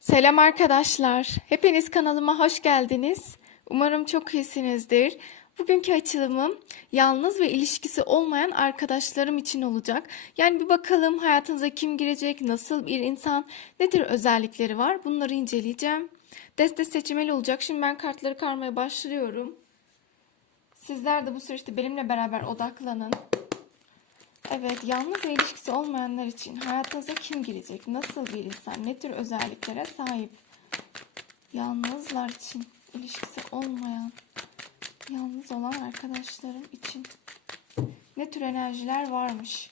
Selam arkadaşlar. Hepiniz kanalıma hoş geldiniz. Umarım çok iyisinizdir. Bugünkü açılımım yalnız ve ilişkisi olmayan arkadaşlarım için olacak. Yani bir bakalım hayatınıza kim girecek, nasıl bir insan, ne tür özellikleri var bunları inceleyeceğim. Deste seçmeli olacak. Şimdi ben kartları karmaya başlıyorum. Sizler de bu süreçte benimle beraber odaklanın. Evet, yalnız ve ilişkisi olmayanlar için hayatınıza kim girecek? Nasıl bir insan? Ne tür özelliklere sahip? Yalnızlar için, ilişkisi olmayan, yalnız olan arkadaşlarım için ne tür enerjiler varmış?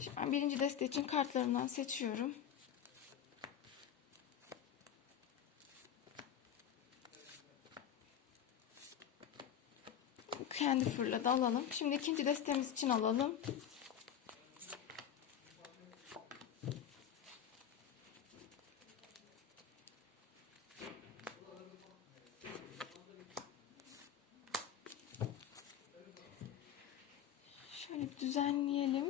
Şimdi ben birinci deste için kartlarımdan seçiyorum. Kendi fırladı alalım. Şimdi ikinci destemiz için alalım. Şöyle düzenleyelim.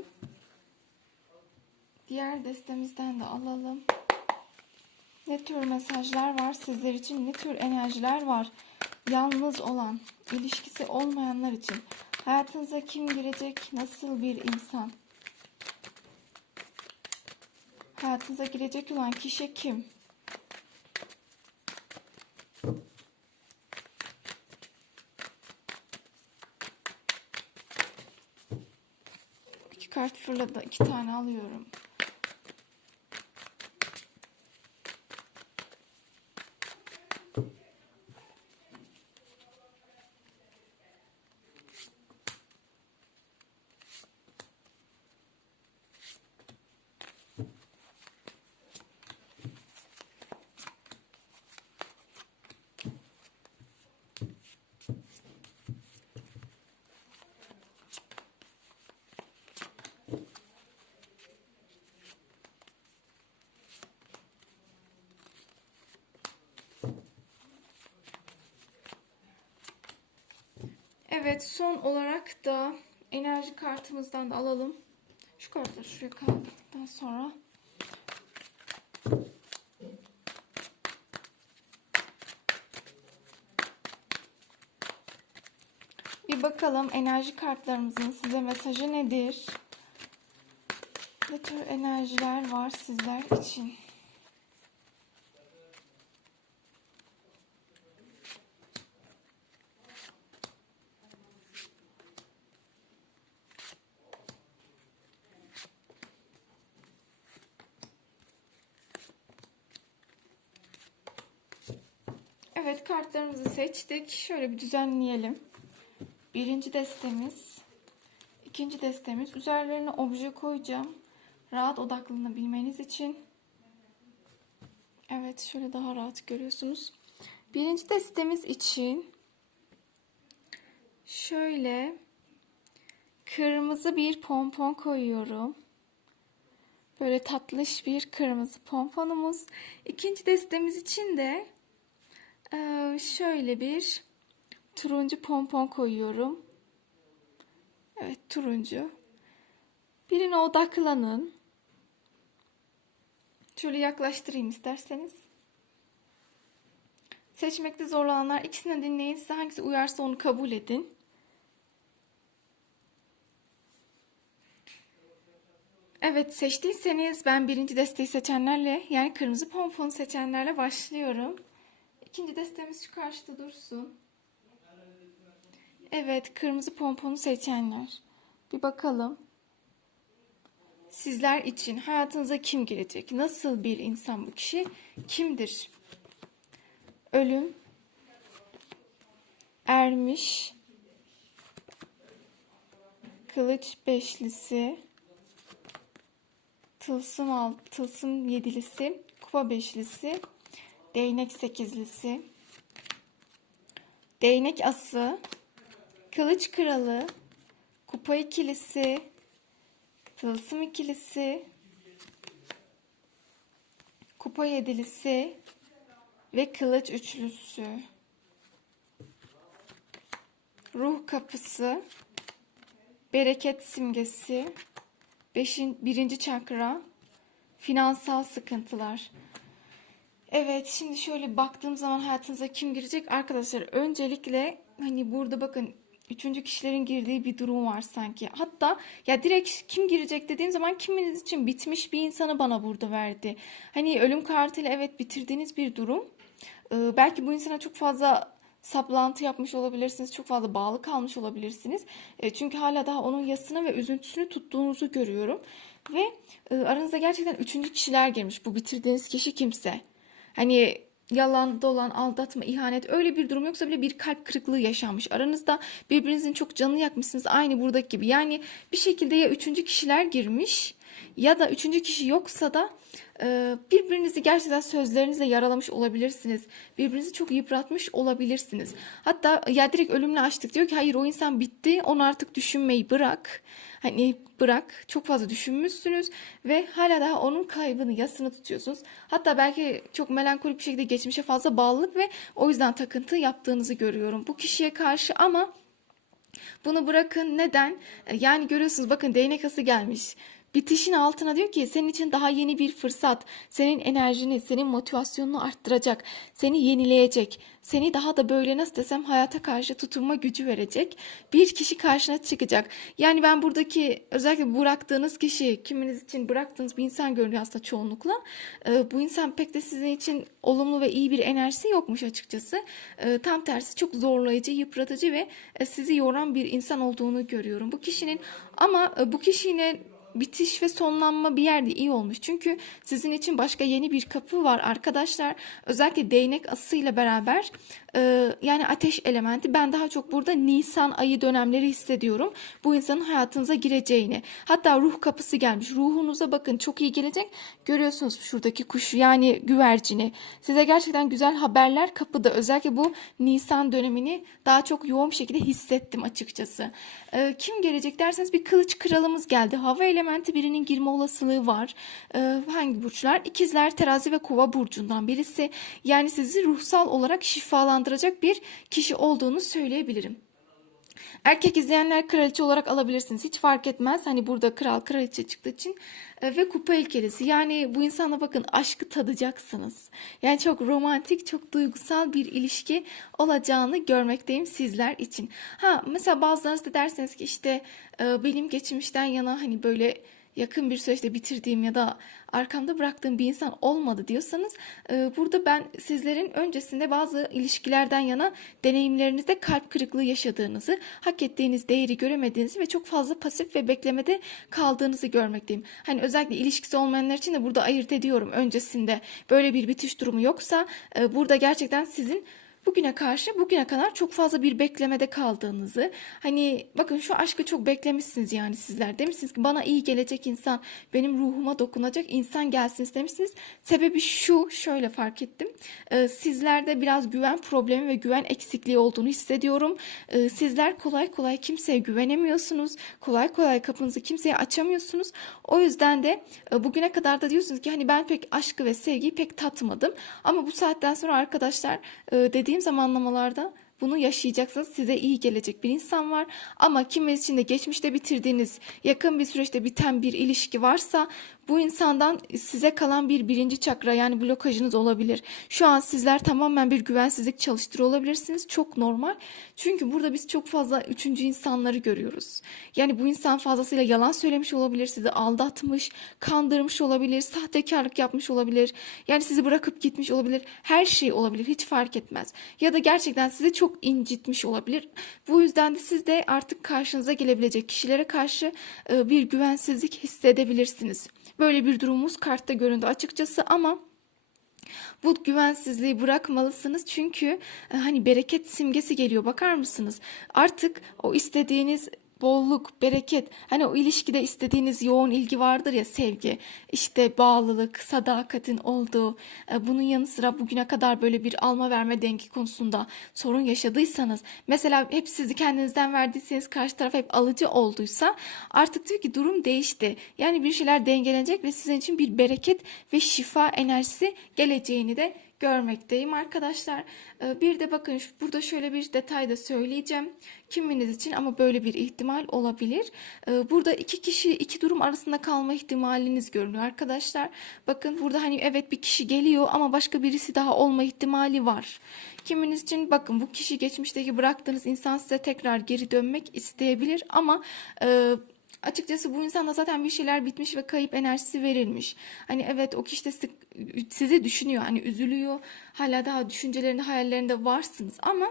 Diğer destemizden de alalım. Ne tür mesajlar var sizler için? Ne tür enerjiler var? Yalnız olan, ilişkisi olmayanlar için hayatınıza kim girecek? Nasıl bir insan? Hayatınıza girecek olan kişi kim? İki kart fırladı. iki tane alıyorum. Evet son olarak da enerji kartımızdan da alalım. Şu kartları şuraya kaldırdıktan sonra. Bir bakalım enerji kartlarımızın size mesajı nedir? Ne tür enerjiler var sizler için? Evet kartlarımızı seçtik. Şöyle bir düzenleyelim. Birinci destemiz, ikinci destemiz. Üzerlerine obje koyacağım. Rahat odaklanabilmeniz için. Evet şöyle daha rahat görüyorsunuz. Birinci destemiz için şöyle kırmızı bir pompon koyuyorum. Böyle tatlış bir kırmızı pomponumuz. İkinci destemiz için de ee, şöyle bir turuncu pompon koyuyorum. Evet turuncu. Birine odaklanın. Şöyle yaklaştırayım isterseniz. Seçmekte zorlananlar ikisini dinleyin. Size hangisi uyarsa onu kabul edin. Evet seçtiyseniz ben birinci desteği seçenlerle yani kırmızı pomponu seçenlerle başlıyorum. İkinci destemiz şu karşıda dursun. Evet, kırmızı pomponu seçenler. Bir bakalım. Sizler için hayatınıza kim girecek? Nasıl bir insan bu kişi? Kimdir? Ölüm, ermiş, kılıç beşlisi, tılsım alt, tılsım yedilisi, kupa beşlisi, değnek sekizlisi, değnek ası, kılıç kralı, kupa ikilisi, tılsım ikilisi, kupa yedilisi. Ve kılıç üçlüsü. Ruh kapısı, bereket simgesi, beşin, birinci çakra, finansal sıkıntılar. Evet, şimdi şöyle baktığım zaman hayatınıza kim girecek? Arkadaşlar öncelikle hani burada bakın üçüncü kişilerin girdiği bir durum var sanki. Hatta ya direkt kim girecek dediğim zaman kiminiz için bitmiş bir insanı bana burada verdi. Hani ölüm kartıyla evet bitirdiğiniz bir durum. Ee, belki bu insana çok fazla saplantı yapmış olabilirsiniz. Çok fazla bağlı kalmış olabilirsiniz. E, çünkü hala daha onun yasını ve üzüntüsünü tuttuğunuzu görüyorum. Ve e, aranızda gerçekten üçüncü kişiler girmiş. Bu bitirdiğiniz kişi kimse. Hani yalan, dolan, aldatma, ihanet öyle bir durum yoksa bile bir kalp kırıklığı yaşanmış. Aranızda birbirinizin çok canını yakmışsınız aynı buradaki gibi. Yani bir şekilde ya üçüncü kişiler girmiş ya da üçüncü kişi yoksa da e, birbirinizi gerçekten sözlerinizle yaralamış olabilirsiniz. Birbirinizi çok yıpratmış olabilirsiniz. Hatta ya direkt ölümle açtık diyor ki hayır o insan bitti onu artık düşünmeyi bırak. Hani bırak çok fazla düşünmüşsünüz ve hala daha onun kaybını yasını tutuyorsunuz. Hatta belki çok melankolik bir şekilde geçmişe fazla bağlılık ve o yüzden takıntı yaptığınızı görüyorum bu kişiye karşı ama bunu bırakın neden? E, Yani görüyorsunuz bakın değnek ası gelmiş. Bitişin altına diyor ki senin için daha yeni bir fırsat, senin enerjini, senin motivasyonunu arttıracak, seni yenileyecek, seni daha da böyle nasıl desem hayata karşı tutunma gücü verecek bir kişi karşına çıkacak. Yani ben buradaki özellikle bıraktığınız kişi, kiminiz için bıraktığınız bir insan görünüyor aslında çoğunlukla. E, bu insan pek de sizin için olumlu ve iyi bir enerjisi yokmuş açıkçası. E, tam tersi çok zorlayıcı, yıpratıcı ve e, sizi yoran bir insan olduğunu görüyorum. Bu kişinin ama e, bu kişinin bitiş ve sonlanma bir yerde iyi olmuş. Çünkü sizin için başka yeni bir kapı var arkadaşlar. Özellikle değnek asıyla beraber e, yani ateş elementi ben daha çok burada Nisan ayı dönemleri hissediyorum. Bu insanın hayatınıza gireceğini. Hatta ruh kapısı gelmiş. Ruhunuza bakın çok iyi gelecek. Görüyorsunuz şuradaki kuş yani güvercini. Size gerçekten güzel haberler kapıda. Özellikle bu Nisan dönemini daha çok yoğun şekilde hissettim açıkçası. E, kim gelecek derseniz bir kılıç kralımız geldi. Hava elementi birinin girme olasılığı var. E, hangi burçlar? İkizler, terazi ve kova burcundan birisi. Yani sizi ruhsal olarak şifalandıracak bir kişi olduğunu söyleyebilirim. Erkek izleyenler kraliçe olarak alabilirsiniz. Hiç fark etmez. Hani burada kral kraliçe çıktığı için ve kupa ilkelisi. Yani bu insana bakın aşkı tadacaksınız. Yani çok romantik, çok duygusal bir ilişki olacağını görmekteyim sizler için. Ha mesela bazılarınız da derseniz ki işte e, benim geçmişten yana hani böyle yakın bir süreçte bitirdiğim ya da arkamda bıraktığım bir insan olmadı diyorsanız e, burada ben sizlerin öncesinde bazı ilişkilerden yana deneyimlerinizde kalp kırıklığı yaşadığınızı, hak ettiğiniz değeri göremediğinizi ve çok fazla pasif ve beklemede kaldığınızı görmekteyim. Hani özellikle ilişkisi olmayanlar için de burada ayırt ediyorum öncesinde böyle bir bitiş durumu yoksa e, burada gerçekten sizin bugüne karşı bugüne kadar çok fazla bir beklemede kaldığınızı hani bakın şu aşkı çok beklemişsiniz yani sizler. Demişsiniz ki bana iyi gelecek insan benim ruhuma dokunacak insan gelsin. istemişsiniz sebebi şu şöyle fark ettim. Ee, sizlerde biraz güven problemi ve güven eksikliği olduğunu hissediyorum. Ee, sizler kolay kolay kimseye güvenemiyorsunuz. Kolay kolay kapınızı kimseye açamıyorsunuz. O yüzden de e, bugüne kadar da diyorsunuz ki hani ben pek aşkı ve sevgiyi pek tatmadım. Ama bu saatten sonra arkadaşlar e, dediğim zamanlamalarda bunu yaşayacaksınız. Size iyi gelecek bir insan var. Ama kiminiz için de geçmişte bitirdiğiniz, yakın bir süreçte biten bir ilişki varsa bu insandan size kalan bir birinci çakra yani blokajınız olabilir. Şu an sizler tamamen bir güvensizlik çalıştırıyor olabilirsiniz. Çok normal. Çünkü burada biz çok fazla üçüncü insanları görüyoruz. Yani bu insan fazlasıyla yalan söylemiş olabilir, sizi aldatmış, kandırmış olabilir, sahtekarlık yapmış olabilir. Yani sizi bırakıp gitmiş olabilir. Her şey olabilir. Hiç fark etmez. Ya da gerçekten sizi çok incitmiş olabilir. Bu yüzden de siz de artık karşınıza gelebilecek kişilere karşı e, bir güvensizlik hissedebilirsiniz. Böyle bir durumumuz kartta göründü açıkçası ama bu güvensizliği bırakmalısınız çünkü e, hani bereket simgesi geliyor bakar mısınız? Artık o istediğiniz bolluk, bereket, hani o ilişkide istediğiniz yoğun ilgi vardır ya sevgi, işte bağlılık, sadakatin olduğu, e, bunun yanı sıra bugüne kadar böyle bir alma verme dengi konusunda sorun yaşadıysanız, mesela hep sizi kendinizden verdiyseniz karşı taraf hep alıcı olduysa artık diyor ki durum değişti. Yani bir şeyler dengelenecek ve sizin için bir bereket ve şifa enerjisi geleceğini de görmekteyim arkadaşlar. Ee, Bir de bakın burada şöyle bir detay da söyleyeceğim. Kiminiz için ama böyle bir ihtimal olabilir. Ee, Burada iki kişi iki durum arasında kalma ihtimaliniz görünüyor arkadaşlar. Bakın burada hani evet bir kişi geliyor ama başka birisi daha olma ihtimali var. Kiminiz için bakın bu kişi geçmişteki bıraktığınız insan size tekrar geri dönmek isteyebilir ama e, Açıkçası bu insanda zaten bir şeyler bitmiş ve kayıp enerjisi verilmiş. Hani evet o kişi de sizi, düşünüyor. Hani üzülüyor. Hala daha düşüncelerinde, hayallerinde varsınız ama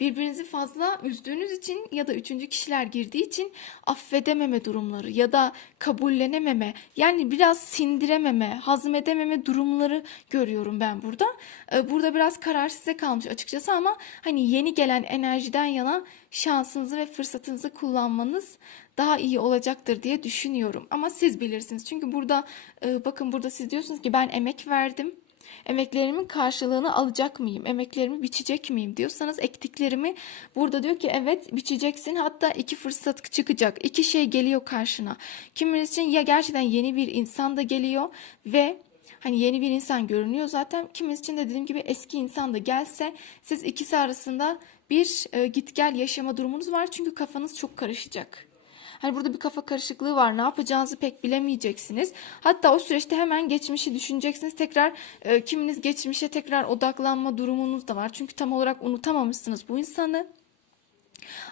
birbirinizi fazla üzdüğünüz için ya da üçüncü kişiler girdiği için affedememe durumları ya da kabullenememe yani biraz sindirememe, hazmedememe durumları görüyorum ben burada. Ee, Burada biraz karar size kalmış açıkçası ama hani yeni gelen enerjiden yana şansınızı ve fırsatınızı kullanmanız daha iyi olacaktır diye düşünüyorum. Ama siz bilirsiniz. Çünkü burada e, bakın burada siz diyorsunuz ki ben emek verdim. Emeklerimin karşılığını alacak mıyım? Emeklerimi biçecek miyim diyorsanız ektiklerimi burada diyor ki evet biçeceksin. Hatta iki fırsat çıkacak. İki şey geliyor karşına. Kiminiz için ya gerçekten yeni bir insan da geliyor ve Hani yeni bir insan görünüyor zaten. Kiminiz için de dediğim gibi eski insan da gelse siz ikisi arasında bir e, git gel yaşama durumunuz var. Çünkü kafanız çok karışacak. Hani burada bir kafa karışıklığı var. Ne yapacağınızı pek bilemeyeceksiniz. Hatta o süreçte hemen geçmişi düşüneceksiniz. Tekrar e, kiminiz geçmişe tekrar odaklanma durumunuz da var. Çünkü tam olarak unutamamışsınız bu insanı.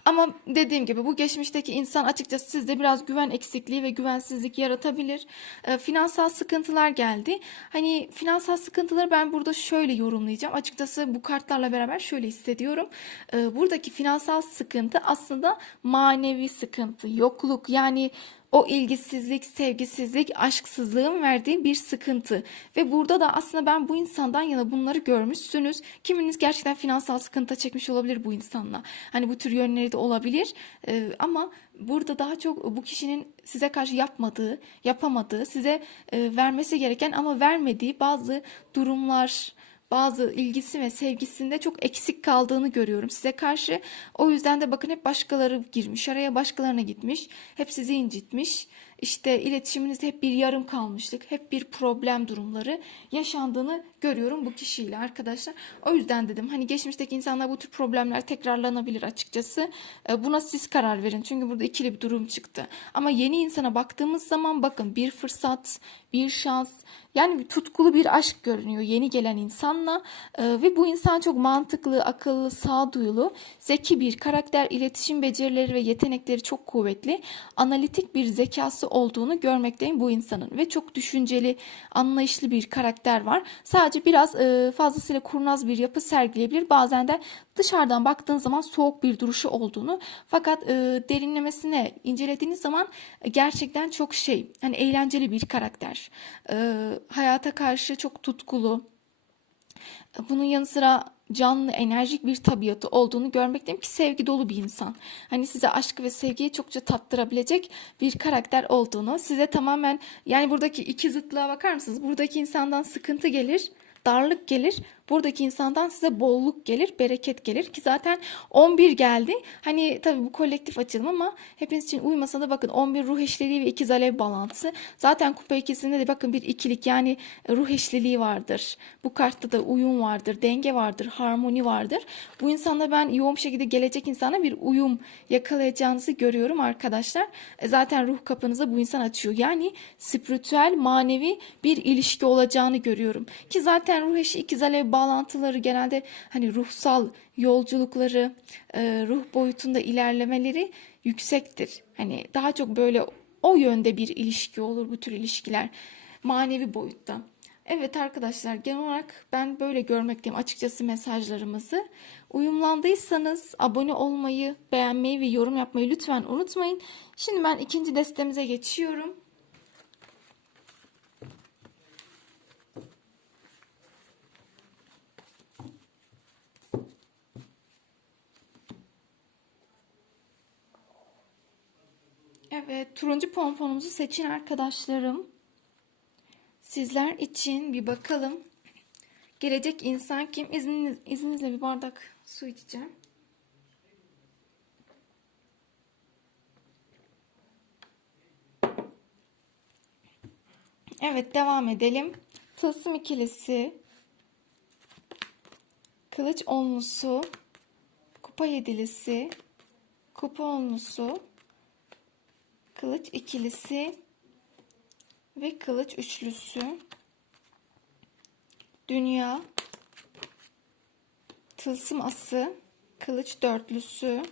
Ama dediğim gibi bu geçmişteki insan açıkçası sizde biraz güven eksikliği ve güvensizlik yaratabilir. E, finansal sıkıntılar geldi. Hani finansal sıkıntıları ben burada şöyle yorumlayacağım. Açıkçası bu kartlarla beraber şöyle hissediyorum. E, buradaki finansal sıkıntı aslında manevi sıkıntı, yokluk yani o ilgisizlik, sevgisizlik, aşksızlığın verdiği bir sıkıntı. Ve burada da aslında ben bu insandan yana bunları görmüşsünüz. Kiminiz gerçekten finansal sıkıntı çekmiş olabilir bu insanla. Hani bu tür yönleri de olabilir. Ee, ama burada daha çok bu kişinin size karşı yapmadığı, yapamadığı, size e, vermesi gereken ama vermediği bazı durumlar, bazı ilgisi ve sevgisinde çok eksik kaldığını görüyorum size karşı. O yüzden de bakın hep başkaları girmiş, araya başkalarına gitmiş, hep sizi incitmiş. İşte iletişiminizde hep bir yarım kalmışlık, hep bir problem durumları yaşandığını görüyorum bu kişiyle arkadaşlar. O yüzden dedim hani geçmişteki insanlar bu tür problemler tekrarlanabilir açıkçası. E, Buna siz karar verin. Çünkü burada ikili bir durum çıktı. Ama yeni insana baktığımız zaman bakın bir fırsat, bir şans, yani tutkulu bir aşk görünüyor yeni gelen insanla E, ve bu insan çok mantıklı, akıllı, sağduyulu, zeki bir karakter, iletişim becerileri ve yetenekleri çok kuvvetli, analitik bir zekası olduğunu görmekteyim bu insanın ve çok düşünceli, anlayışlı bir karakter var. Sadece biraz e, fazlasıyla kurnaz bir yapı sergileyebilir. Bazen de dışarıdan baktığın zaman soğuk bir duruşu olduğunu fakat e, derinlemesine incelediğiniz zaman gerçekten çok şey, hani eğlenceli bir karakter. E, hayata karşı çok tutkulu. Bunun yanı sıra canlı, enerjik bir tabiatı olduğunu görmekteyim ki sevgi dolu bir insan. Hani size aşkı ve sevgiyi çokça tattırabilecek bir karakter olduğunu, size tamamen yani buradaki iki zıtlığa bakar mısınız? Buradaki insandan sıkıntı gelir, darlık gelir. Buradaki insandan size bolluk gelir, bereket gelir ki zaten 11 geldi. Hani tabii bu kolektif açılım ama hepiniz için uymasa da bakın 11 ruh eşliliği ve ikiz alev balansı. Zaten kupa ikisinde de bakın bir ikilik yani ruh eşliliği vardır. Bu kartta da uyum vardır, denge vardır, harmoni vardır. Bu insanla ben yoğun şekilde gelecek insana bir uyum yakalayacağınızı görüyorum arkadaşlar. E, Zaten ruh kapınıza bu insan açıyor. Yani spiritüel, manevi bir ilişki olacağını görüyorum. Ki zaten ruh eşi ikiz alev bağlantıları genelde hani ruhsal yolculukları, e, ruh boyutunda ilerlemeleri yüksektir. Hani daha çok böyle o yönde bir ilişki olur bu tür ilişkiler manevi boyutta. Evet arkadaşlar genel olarak ben böyle görmekteyim açıkçası mesajlarımızı. Uyumlandıysanız abone olmayı, beğenmeyi ve yorum yapmayı lütfen unutmayın. Şimdi ben ikinci destemize geçiyorum. Evet, turuncu pomponumuzu seçin arkadaşlarım. Sizler için bir bakalım. Gelecek insan kim? İzniniz, izninizle bir bardak su içeceğim. Evet, devam edelim. Tılsım ikilisi, kılıç onlusu, kupa yedilisi, kupa onlusu, kılıç ikilisi ve kılıç üçlüsü, dünya, tılsım ası, kılıç dörtlüsü,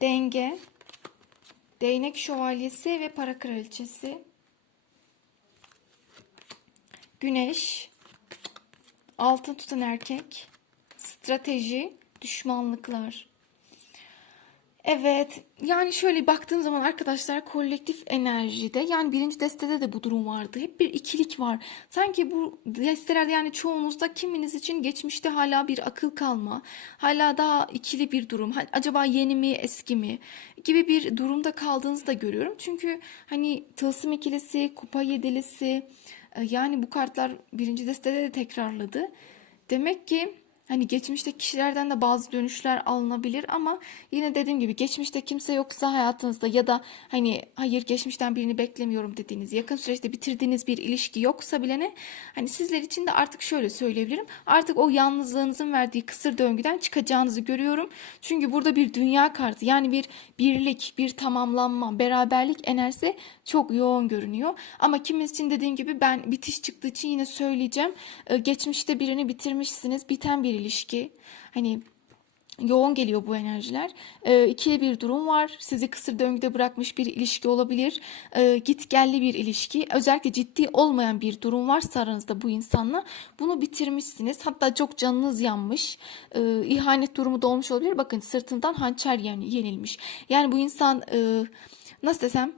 denge, değnek şövalyesi ve para kraliçesi, güneş, altın tutan erkek, strateji, düşmanlıklar. Evet, yani şöyle baktığım zaman arkadaşlar kolektif enerjide yani birinci destede de bu durum vardı. Hep bir ikilik var. Sanki bu destelerde yani çoğunuzda kiminiz için geçmişte hala bir akıl kalma, hala daha ikili bir durum. Acaba yeni mi eski mi gibi bir durumda kaldığınızı da görüyorum. Çünkü hani tılsım ikilisi, kupa yedilisi e, yani bu kartlar birinci destede de tekrarladı. Demek ki Hani geçmişte kişilerden de bazı dönüşler alınabilir ama yine dediğim gibi geçmişte kimse yoksa hayatınızda ya da hani hayır geçmişten birini beklemiyorum dediğiniz yakın süreçte bitirdiğiniz bir ilişki yoksa bile ne hani sizler için de artık şöyle söyleyebilirim artık o yalnızlığınızın verdiği kısır döngüden çıkacağınızı görüyorum. Çünkü burada bir dünya kartı yani bir birlik bir tamamlanma beraberlik enerjisi çok yoğun görünüyor. Ama kimisi için dediğim gibi ben bitiş çıktığı için yine söyleyeceğim. Ee, geçmişte birini bitirmişsiniz biten bir ilişki. Hani yoğun geliyor bu enerjiler. E, ikili bir durum var. Sizi kısır döngüde bırakmış bir ilişki olabilir. E, git gelli bir ilişki. Özellikle ciddi olmayan bir durum varsa aranızda bu insanla bunu bitirmişsiniz. Hatta çok canınız yanmış. E, ihanet durumu da olmuş olabilir. Bakın sırtından hançer yani yenilmiş. Yani bu insan e, nasıl desem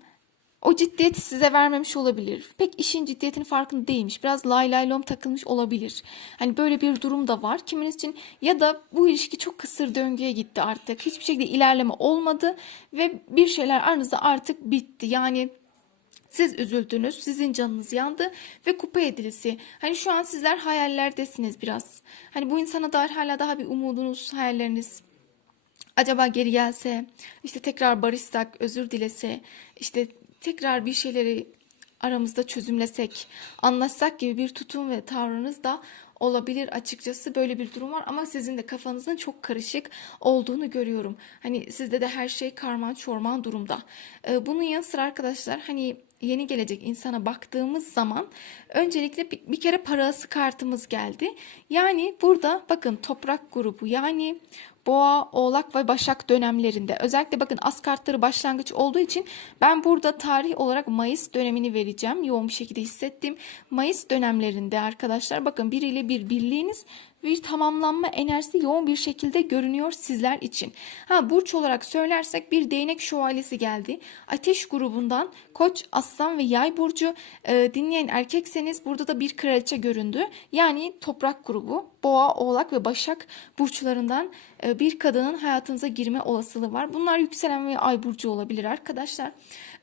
o ciddiyeti size vermemiş olabilir. Pek işin ciddiyetinin farkında değilmiş. Biraz lay lay lom takılmış olabilir. Hani böyle bir durum da var. Kiminiz için ya da bu ilişki çok kısır döngüye gitti artık. Hiçbir şekilde ilerleme olmadı ve bir şeyler aranızda artık bitti. Yani siz üzüldünüz, sizin canınız yandı ve kupa edilisi. Hani şu an sizler hayallerdesiniz biraz. Hani bu insana dair hala daha bir umudunuz, hayalleriniz acaba geri gelse, işte tekrar barışsak, özür dilese, işte tekrar bir şeyleri aramızda çözümlesek, anlaşsak gibi bir tutum ve tavrınız da olabilir açıkçası böyle bir durum var ama sizin de kafanızın çok karışık olduğunu görüyorum. Hani sizde de her şey karman çorman durumda. Ee, bunun yanı sıra arkadaşlar hani yeni gelecek insana baktığımız zaman öncelikle bir kere parası kartımız geldi. Yani burada bakın toprak grubu yani Boğa, Oğlak ve Başak dönemlerinde özellikle bakın as kartları başlangıç olduğu için ben burada tarih olarak Mayıs dönemini vereceğim. Yoğun bir şekilde hissettim. Mayıs dönemlerinde arkadaşlar bakın biriyle bir birliğiniz bir tamamlanma enerjisi yoğun bir şekilde görünüyor sizler için. Ha burç olarak söylersek bir değnek şövalyesi geldi. Ateş grubundan Koç, Aslan ve Yay burcu e, dinleyen erkekseniz burada da bir kraliçe göründü. Yani toprak grubu Boğa, Oğlak ve Başak burçlarından e, bir kadının hayatınıza girme olasılığı var. Bunlar yükselen ve ay burcu olabilir arkadaşlar.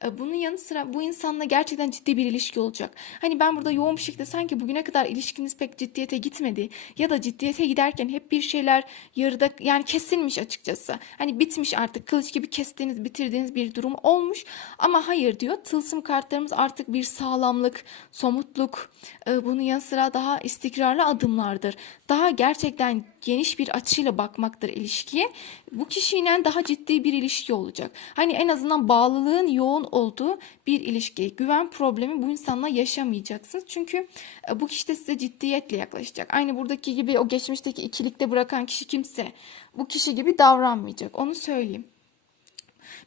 E, bunun yanı sıra bu insanla gerçekten ciddi bir ilişki olacak. Hani ben burada yoğun bir şekilde sanki bugüne kadar ilişkiniz pek ciddiyete gitmedi ya da ciddiyete giderken hep bir şeyler yarıda yani kesilmiş açıkçası. Hani bitmiş artık kılıç gibi kestiğiniz bitirdiğiniz bir durum olmuş ama hayır diyor. Tılsım kartlarımız artık bir sağlamlık, somutluk, e, bunun yanı sıra daha istikrarlı adımlardır. Daha gerçekten geniş bir açıyla bakmaktır ilişkiye. Bu kişiyle daha ciddi bir ilişki olacak. Hani en azından bağlılığın yoğun olduğu bir ilişki. Güven problemi bu insanla yaşamayacaksınız. Çünkü e, bu kişi de size ciddiyetle yaklaşacak. Aynı buradaki gibi o geçmişteki ikilikte bırakan kişi kimse bu kişi gibi davranmayacak. Onu söyleyeyim.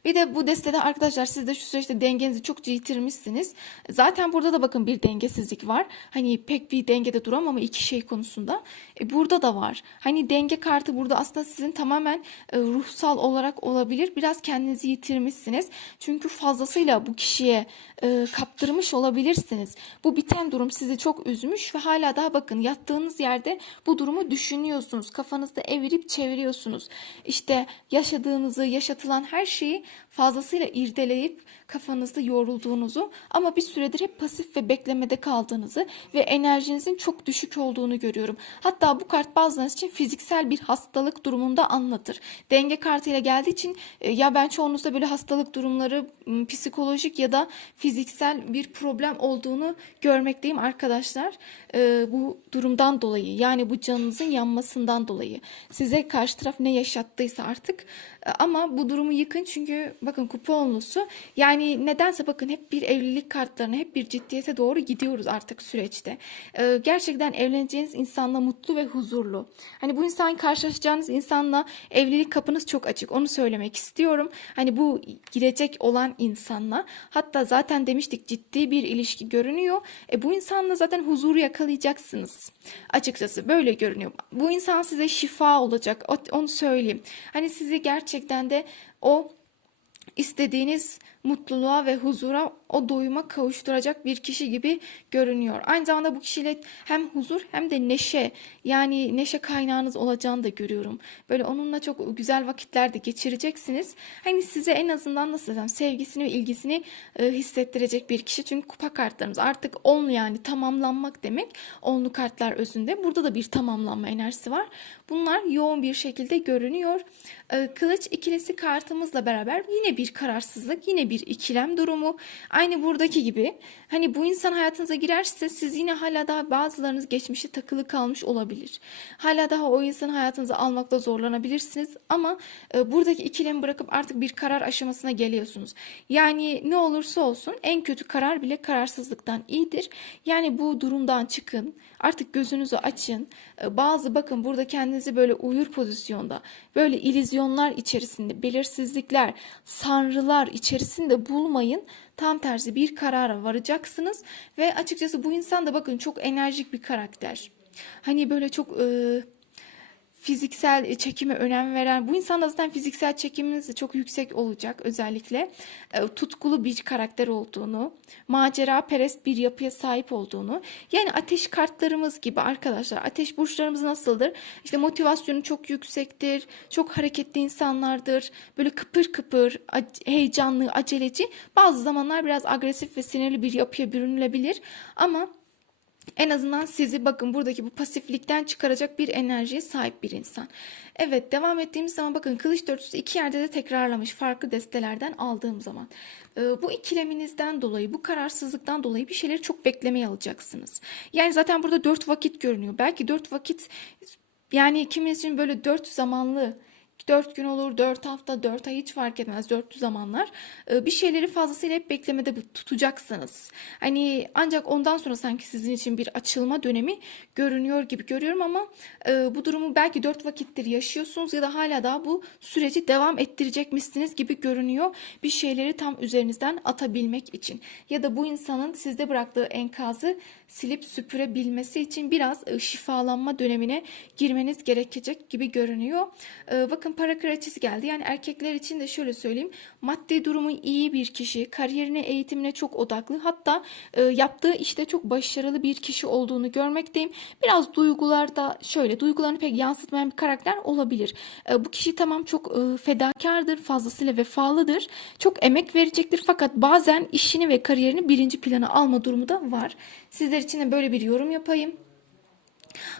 Bir de bu destede arkadaşlar siz de şu süreçte dengenizi çok yitirmişsiniz. Zaten burada da bakın bir dengesizlik var. Hani pek bir dengede duramama iki şey konusunda. E, burada da var. Hani denge kartı burada aslında sizin tamamen e, ruhsal olarak olabilir. Biraz kendinizi yitirmişsiniz. Çünkü fazlasıyla bu kişiye e, kaptırmış olabilirsiniz. Bu biten durum sizi çok üzmüş ve hala daha bakın yattığınız yerde bu durumu düşünüyorsunuz. Kafanızda evirip çeviriyorsunuz. İşte yaşadığınızı, yaşatılan her şeyi şeyi fazlasıyla irdeleyip kafanızda yorulduğunuzu ama bir süredir hep pasif ve beklemede kaldığınızı ve enerjinizin çok düşük olduğunu görüyorum. Hatta bu kart bazılarınız için fiziksel bir hastalık durumunda anlatır. Denge kartıyla geldiği için e, ya ben çoğunuzda böyle hastalık durumları m, psikolojik ya da fiziksel bir problem olduğunu görmekteyim arkadaşlar. E, bu durumdan dolayı yani bu canınızın yanmasından dolayı size karşı taraf ne yaşattıysa artık ama bu durumu yıkın çünkü bakın kupa onlusu yani nedense bakın hep bir evlilik kartlarına hep bir ciddiyete doğru gidiyoruz artık süreçte. E, gerçekten evleneceğiniz insanla mutlu ve huzurlu. Hani bu insan karşılaşacağınız insanla evlilik kapınız çok açık. Onu söylemek istiyorum. Hani bu girecek olan insanla hatta zaten demiştik ciddi bir ilişki görünüyor. E bu insanla zaten huzuru yakalayacaksınız. Açıkçası böyle görünüyor. Bu insan size şifa olacak. Onu söyleyeyim. Hani sizi gerçekten de o istediğiniz mutluluğa ve huzura, o doyuma kavuşturacak bir kişi gibi görünüyor. Aynı zamanda bu kişiyle hem huzur hem de neşe yani neşe kaynağınız olacağını da görüyorum. Böyle onunla çok güzel vakitler de geçireceksiniz. Hani size en azından nasıl desem sevgisini ve ilgisini e, hissettirecek bir kişi. Çünkü kupa kartlarımız artık on yani tamamlanmak demek. Onlu kartlar özünde. Burada da bir tamamlanma enerjisi var. Bunlar yoğun bir şekilde görünüyor. E, Kılıç ikilisi kartımızla beraber yine bir kararsızlık, yine bir ikilem durumu. Aynı buradaki gibi. Hani bu insan hayatınıza girerse siz yine hala daha bazılarınız geçmişe takılı kalmış olabilir. Hala daha o insanı hayatınıza almakta zorlanabilirsiniz ama e, buradaki ikilemi bırakıp artık bir karar aşamasına geliyorsunuz. Yani ne olursa olsun en kötü karar bile kararsızlıktan iyidir. Yani bu durumdan çıkın. Artık gözünüzü açın. E, Bazı bakın burada kendinizi böyle uyur pozisyonda, böyle ilizyonlar içerisinde, belirsizlikler, sanrılar içerisinde bulmayın. Tam tersi bir karara varacaksınız ve açıkçası bu insan da bakın çok enerjik bir karakter. Hani böyle çok e, fiziksel çekime önem veren bu insan zaten fiziksel çekiminiz çok yüksek olacak özellikle E, tutkulu bir karakter olduğunu macera perest bir yapıya sahip olduğunu. Yani ateş kartlarımız gibi arkadaşlar ateş burçlarımız nasıldır? İşte motivasyonu çok yüksektir çok hareketli insanlardır. Böyle kıpır kıpır heyecanlı aceleci bazı zamanlar biraz agresif ve sinirli bir yapıya bürünülebilir. Ama en azından sizi bakın buradaki bu pasiflikten çıkaracak bir enerjiye sahip bir insan. Evet devam ettiğimiz zaman bakın kılıç dörtlüsü iki yerde de tekrarlamış farklı destelerden aldığım zaman. Ee, bu ikileminizden dolayı bu kararsızlıktan dolayı bir şeyleri çok beklemeye alacaksınız. Yani zaten burada dört vakit görünüyor. Belki dört vakit yani kimimiz için böyle dört zamanlı 4 gün olur, 4 hafta, 4 ay hiç fark etmez. Dörtlü zamanlar. Ee, Bir şeyleri fazlasıyla hep beklemede tutacaksınız. Hani ancak ondan sonra sanki sizin için bir açılma dönemi görünüyor gibi görüyorum ama e, bu durumu belki 4 vakittir yaşıyorsunuz ya da hala daha bu süreci devam ettirecekmişsiniz gibi görünüyor. Bir şeyleri tam üzerinizden atabilmek için. Ya da bu insanın sizde bıraktığı enkazı silip süpürebilmesi için biraz e, şifalanma dönemine girmeniz gerekecek gibi görünüyor. E, Bakın para kraliçesi geldi. Yani erkekler için de şöyle söyleyeyim. Maddi durumu iyi bir kişi, kariyerine, eğitimine çok odaklı. Hatta e, yaptığı işte çok başarılı bir kişi olduğunu görmekteyim. Biraz duygularda şöyle, duygularını pek yansıtmayan bir karakter olabilir. Bu kişi tamam çok fedakardır, fazlasıyla vefalıdır. Çok emek verecektir fakat bazen işini ve kariyerini birinci plana alma durumu da var. Sizler için de böyle bir yorum yapayım.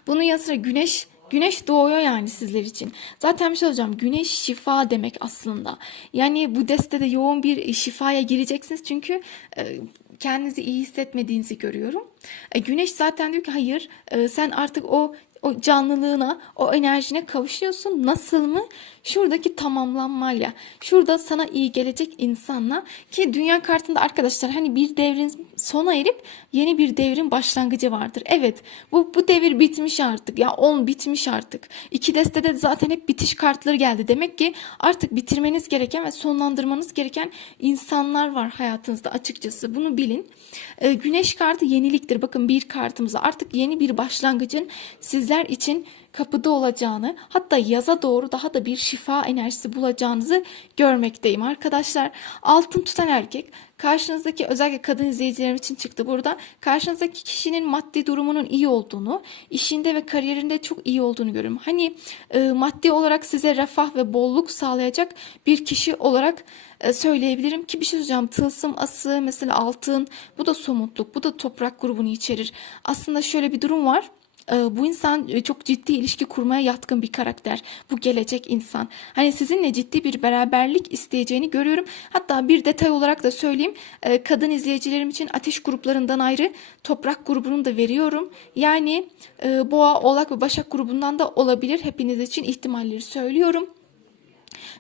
Bunun yanı sıra güneş Güneş doğuyor yani sizler için. Zaten bir şey söyleyeceğim. Güneş şifa demek aslında. Yani bu destede yoğun bir şifaya gireceksiniz. Çünkü e, kendinizi iyi hissetmediğinizi görüyorum. E, güneş zaten diyor ki hayır e, sen artık o o canlılığına, o enerjine kavuşuyorsun. Nasıl mı? Şuradaki tamamlanmayla. Şurada sana iyi gelecek insanla ki dünya kartında arkadaşlar hani bir devrin sona erip yeni bir devrin başlangıcı vardır. Evet bu, bu devir bitmiş artık ya on bitmiş artık. İki destede de zaten hep bitiş kartları geldi. Demek ki artık bitirmeniz gereken ve sonlandırmanız gereken insanlar var hayatınızda açıkçası. Bunu bilin. Ee, güneş kartı yeniliktir. Bakın bir kartımızda artık yeni bir başlangıcın sizler için kapıda olacağını hatta yaza doğru daha da bir şifa enerjisi bulacağınızı görmekteyim arkadaşlar. Altın tutan erkek karşınızdaki özellikle kadın izleyicilerim için çıktı burada. Karşınızdaki kişinin maddi durumunun iyi olduğunu, işinde ve kariyerinde çok iyi olduğunu görüyorum. Hani e, maddi olarak size refah ve bolluk sağlayacak bir kişi olarak e, söyleyebilirim ki bir şey söyleyeceğim. Tılsım ası mesela altın bu da somutluk bu da toprak grubunu içerir. Aslında şöyle bir durum var. E, Bu insan e, çok ciddi ilişki kurmaya yatkın bir karakter. Bu gelecek insan. Hani sizinle ciddi bir beraberlik isteyeceğini görüyorum. Hatta bir detay olarak da söyleyeyim. E, Kadın izleyicilerim için ateş gruplarından ayrı toprak grubunu da veriyorum. Yani e, boğa, oğlak ve başak grubundan da olabilir. Hepiniz için ihtimalleri söylüyorum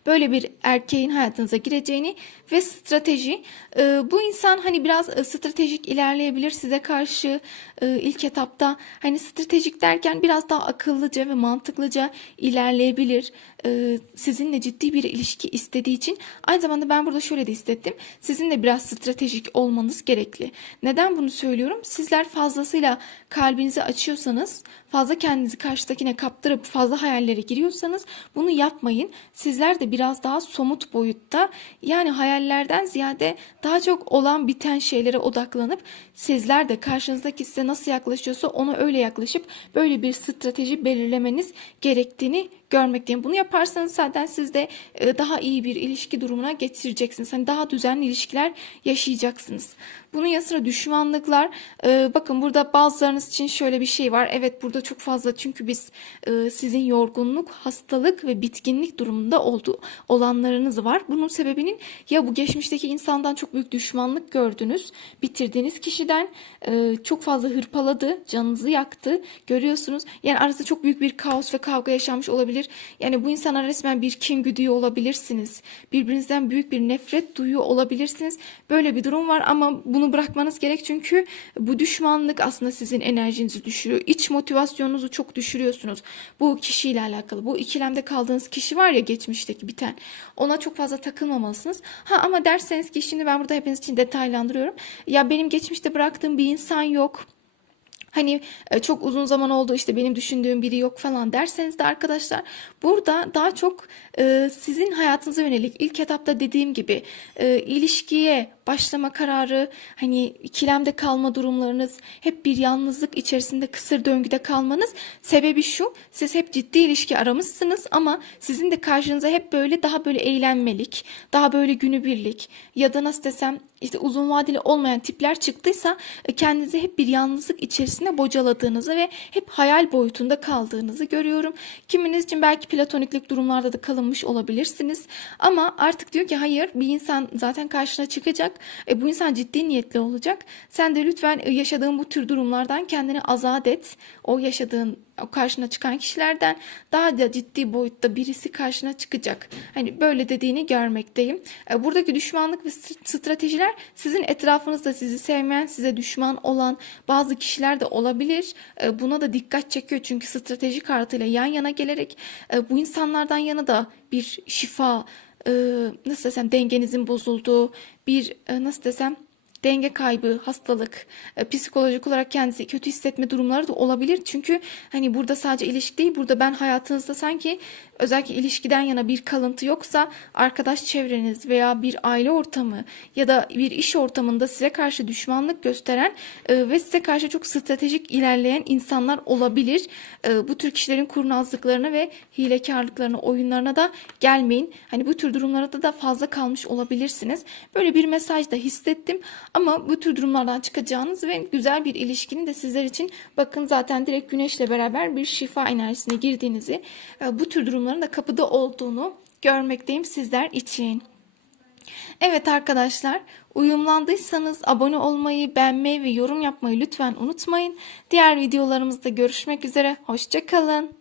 böyle bir erkeğin hayatınıza gireceğini ve strateji. E, bu insan hani biraz e, stratejik ilerleyebilir size karşı e, ilk etapta. Hani stratejik derken biraz daha akıllıca ve mantıklıca ilerleyebilir. E, sizinle ciddi bir ilişki istediği için. Aynı zamanda ben burada şöyle de hissettim. Sizin de biraz stratejik olmanız gerekli. Neden bunu söylüyorum? Sizler fazlasıyla kalbinizi açıyorsanız, fazla kendinizi karşıdakine kaptırıp fazla hayallere giriyorsanız bunu yapmayın. Sizler de biraz daha somut boyutta yani hayallerden ziyade daha çok olan biten şeylere odaklanıp sizler de karşınızdaki size nasıl yaklaşıyorsa ona öyle yaklaşıp böyle bir strateji belirlemeniz gerektiğini görmekteyim. Bunu yaparsanız zaten siz de e, daha iyi bir ilişki durumuna getireceksiniz. Hani daha düzenli ilişkiler yaşayacaksınız. Bunun yanı sıra düşmanlıklar. e, bakın burada bazılarınız için şöyle bir şey var. Evet burada çok fazla çünkü biz e, sizin yorgunluk, hastalık ve bitkinlik durumunda oldu olanlarınız var. Bunun sebebinin ya bu geçmişteki insandan çok büyük düşmanlık gördünüz. Bitirdiğiniz kişiden çok fazla hırpaladı, canınızı yaktı. Görüyorsunuz. Yani arasında çok büyük bir kaos ve kavga yaşanmış olabilir. Yani bu insana resmen bir kin güdüğü olabilirsiniz. Birbirinizden büyük bir nefret duyuyor olabilirsiniz. Böyle bir durum var ama bunu bırakmanız gerek çünkü bu düşmanlık aslında sizin enerjinizi düşürüyor. İç motivasyonunuzu çok düşürüyorsunuz. Bu kişiyle alakalı. Bu ikilemde kaldığınız kişi var ya geçmişteki biten. Ona çok fazla takılmamalısınız. Ha ama derseniz ki şimdi ben burada hepiniz için detaylandırıyorum. Ya benim geçmişte bıraktığım bir insan yok. Hani e, çok uzun zaman oldu işte benim düşündüğüm biri yok falan derseniz de arkadaşlar burada daha çok sizin hayatınıza yönelik ilk etapta dediğim gibi e, ilişkiye başlama kararı hani ikilemde kalma durumlarınız hep bir yalnızlık içerisinde kısır döngüde kalmanız sebebi şu siz hep ciddi ilişki aramışsınız ama sizin de karşınıza hep böyle daha böyle eğlenmelik daha böyle günübirlik ya da nasıl desem işte uzun vadeli olmayan tipler çıktıysa e, kendinizi hep bir yalnızlık içerisinde bocaladığınızı ve hep hayal boyutunda kaldığınızı görüyorum. Kiminiz için belki platoniklik durumlarda da kalınmış olabilirsiniz. Ama artık diyor ki hayır bir insan zaten karşına çıkacak. E, bu insan ciddi niyetli olacak. Sen de lütfen e, yaşadığın bu tür durumlardan kendini azat et. O yaşadığın karşına çıkan kişilerden daha da ciddi boyutta birisi karşına çıkacak. Hani böyle dediğini görmekteyim. E, Buradaki düşmanlık ve stratejiler sizin etrafınızda sizi sevmeyen, size düşman olan bazı kişiler de olabilir. E, Buna da dikkat çekiyor çünkü strateji kartıyla yan yana gelerek e, bu insanlardan yana da bir şifa, nasıl desem dengenizin bozulduğu, bir nasıl desem denge kaybı, hastalık, e, psikolojik olarak kendinizi kötü hissetme durumları da olabilir. Çünkü hani burada sadece ilişki değil, burada ben hayatınızda sanki özellikle ilişkiden yana bir kalıntı yoksa arkadaş çevreniz veya bir aile ortamı ya da bir iş ortamında size karşı düşmanlık gösteren e, ve size karşı çok stratejik ilerleyen insanlar olabilir. E, bu tür kişilerin kurnazlıklarına ve hilekarlıklarına, oyunlarına da gelmeyin. Hani bu tür durumlarda da fazla kalmış olabilirsiniz. Böyle bir mesaj da hissettim. Ama bu tür durumlardan çıkacağınız ve güzel bir ilişkinin de sizler için bakın zaten direkt güneşle beraber bir şifa enerjisine girdiğinizi, e, bu tür durumların da kapıda olduğunu görmekteyim sizler için. Evet arkadaşlar, uyumlandıysanız abone olmayı, beğenmeyi ve yorum yapmayı lütfen unutmayın. Diğer videolarımızda görüşmek üzere. Hoşçakalın.